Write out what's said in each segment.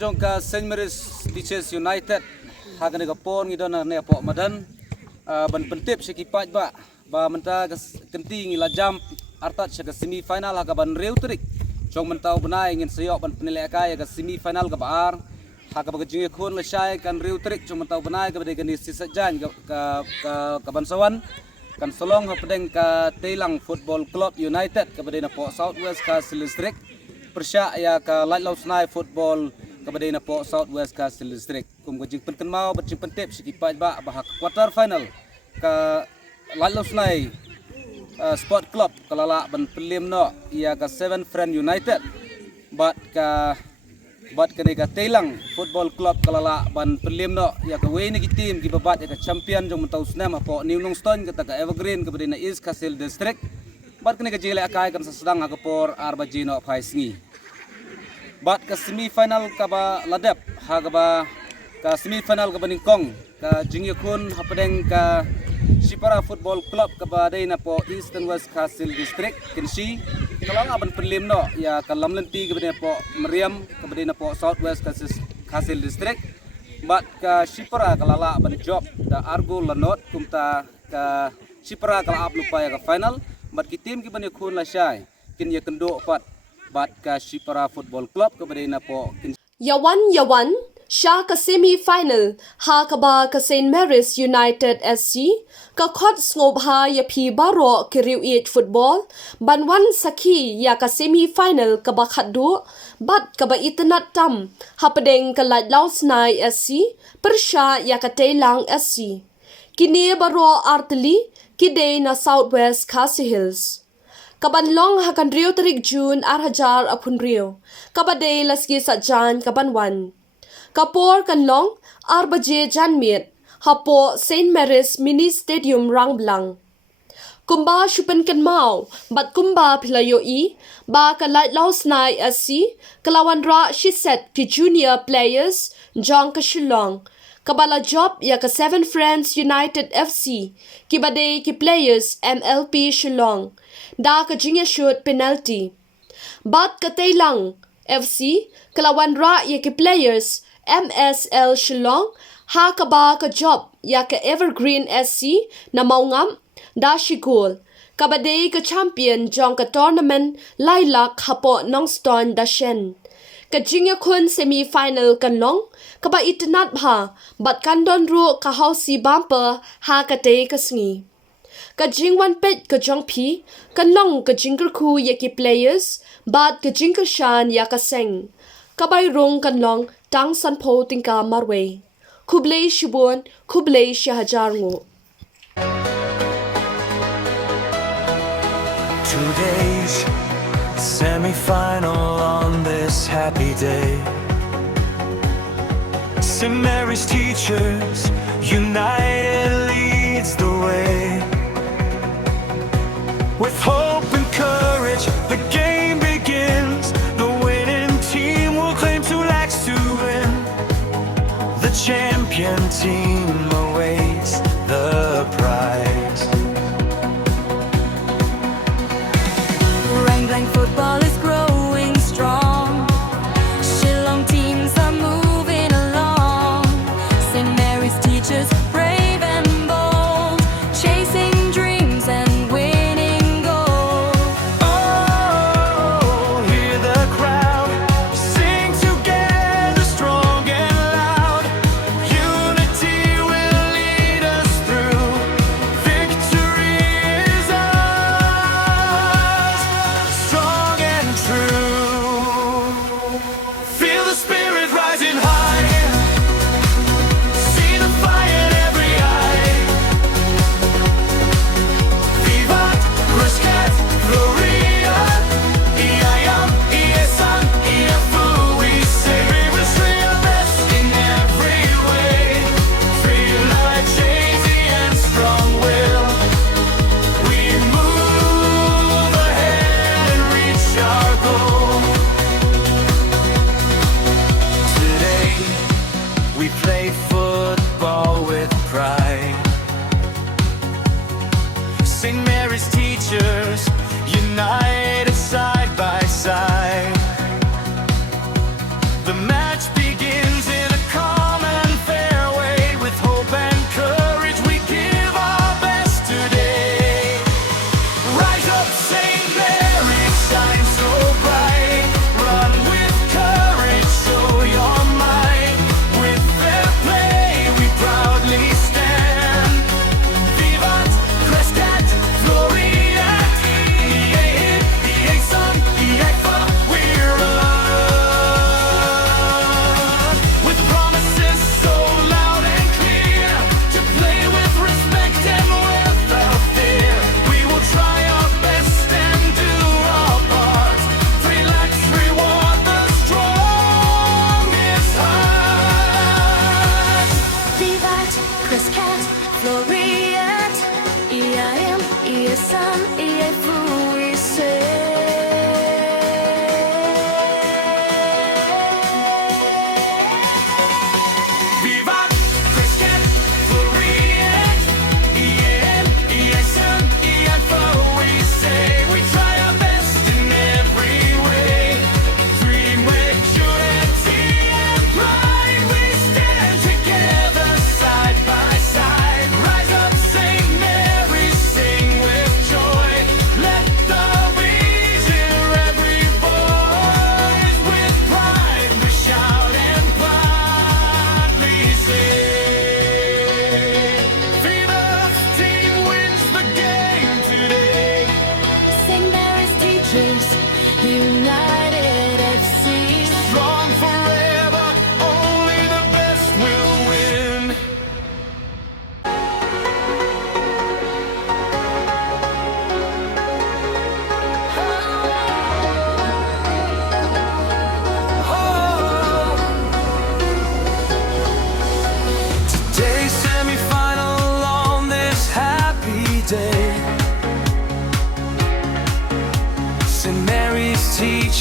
jong ka St. Mary's Teachers United hagan ga pon ngidon ne po madan ban pentip sekipat ba menta kenting ila jam artat sa semifinal haga ban reutrik jong mentau benai ingin seyok ban penilai kaya ga semifinal ga baar haga baga jinge khun la syai kan reutrik jong mentau benai ga bade gani saitjain ka bansawan kan solong ha pedeng ka TEILANG Football Club United ka bade na po Southwest Castle District pyrshah ya ka LIGHT-Tbeh Football ka bade na po Southwest Castle District kum ga jing penken mau bat jing pentip sekipat ba bahak quarter final ka LIGHT-Tbeh Sport Club kalala ban pelim no ia ka 7 Friend United bat ka ka TEILANG Football Club kalala ban pelim no ia ka we ni team gi babat ya ka champion jong mentau snam apo New Longstone ka Evergreen ka bade na East Castle District bat ka jile akai kan sedang agapor arba jino phai sngi bat ka semifinal ka ba ladep hagaba ka semifinal ka baningkong ka jingye khun hapadeng ka Shipara Football Club ka bade na po East and West Castle District kinsi kalang aban prelim no ya ka lamlenti ka bade po Meriam ka bade na po Southwest Castle District bat ka Shipara kalala ban job da Argo Lanot kumta ka Shipara kala up lupa ya ka final bat ki team ki bane khun la syai kin ya kendo pat bat ka Shipara Football Club ka bade na po Yawan Sha ka semi-final ha ka ba ka St. Mary's United SC ka khot sngewbha ya phi baro kiriu it football banwan sakhi ya ka semi-final ka bakhat-DUH bat ka ba itynnat tam ha pedeng ka LAITLAWSNAI SC pyrshah ya ka TEILANG SC kini baro artli kidei na Southwest Castle Hills kabanlong hakan Rio tarik June arhajar apun Rio kabade lasgi saitjain kabanwan kapor kanlong arbaje janmiet hapo St. Mary's Mini Stadium Rangblang kumba shupen kanmau bat kumba pilayo ba ka LIGHT-Tbeh SC kalawan ra shiset ki junior players jong ka shillong kabala job ya ka 7 Friends United FC kibade ki players MLP Shillong da ka jinge shoot penalty bat ka TEILANG FC kalawan ra ya ki players MSL Shillong ha ka ba ka job ya ka Evergreen SC na maungam da shigol kabade ka champion jong ka tournament lailak hapo Nongston da shen ka jinge khun semifinal kanlong ka ba itynnat bha bat kandon ru ka hausi bumper ha ka te ka sngi ka jingwan pet ka jong phi kanlong ka jingker khu ya ki players bat ka jingker shan ya ka seng kabay rong kanlong tang sanpo tingka marwe Khublei shibun Khublei shahajar ngo Today's semi-final on this happy day. St. Mary's Teachers United leads the way. With hope and courage, the game begins. The winning team will claim 2 lakhs to win. The champion team awaits the prize. Football is growing strong. Shillong teams are moving along. St. Mary's Teachers brave and bold, chasing dreams and winning gold. Oh, hear the crowd sing together, strong and loud. Unity will lead us through. Victory is ours. Strong and true. Feel the spirit rising high. See the fire in every eye. Vivat, Rushkat, Gloria. Iayam, Iesan, Iefu. We say we will stay our best in every way. Free like Jay-Z and strong will. We move ahead and reach our goal. Today, we play football with pride. St. Mary's Teachers united side by side. The match begins.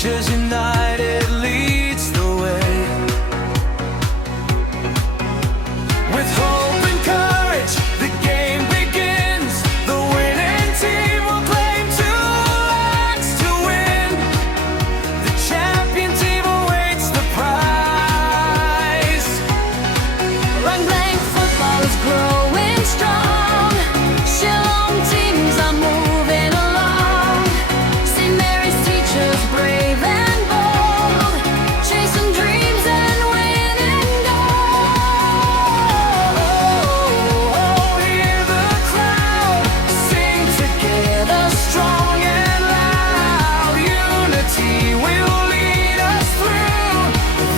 Teachers United leads the way. With hope and courage, the game begins. The winning team will claim 2 lakhs to win. The champion team awaits the prize. Ranglang football is growing strong. Shillong teams are moving along. St. Mary's teachers brave and bold, chasing dreams and winning gold. Hear the crowd sing together, strong and loud. Unity will lead us through.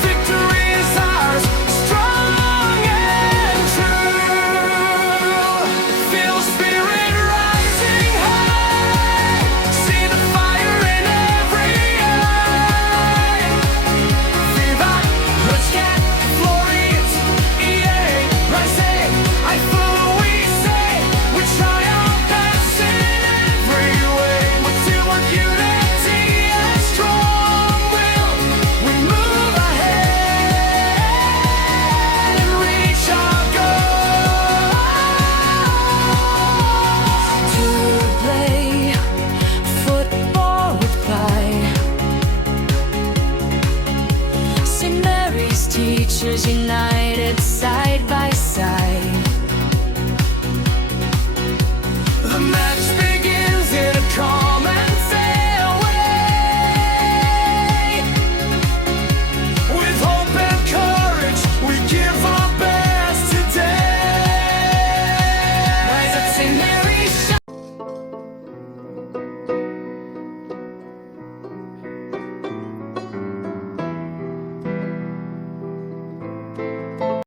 Victory is ours, strong and true. Feel spirit rising high. See the fire in every eye. Viva Roscat, Florence, EA, Rice, I follow we say. We triumph in every way. With teamwork, unity, and strong will, we move ahead and reach our goals. To play football with pride. St. Mary's teachers united side by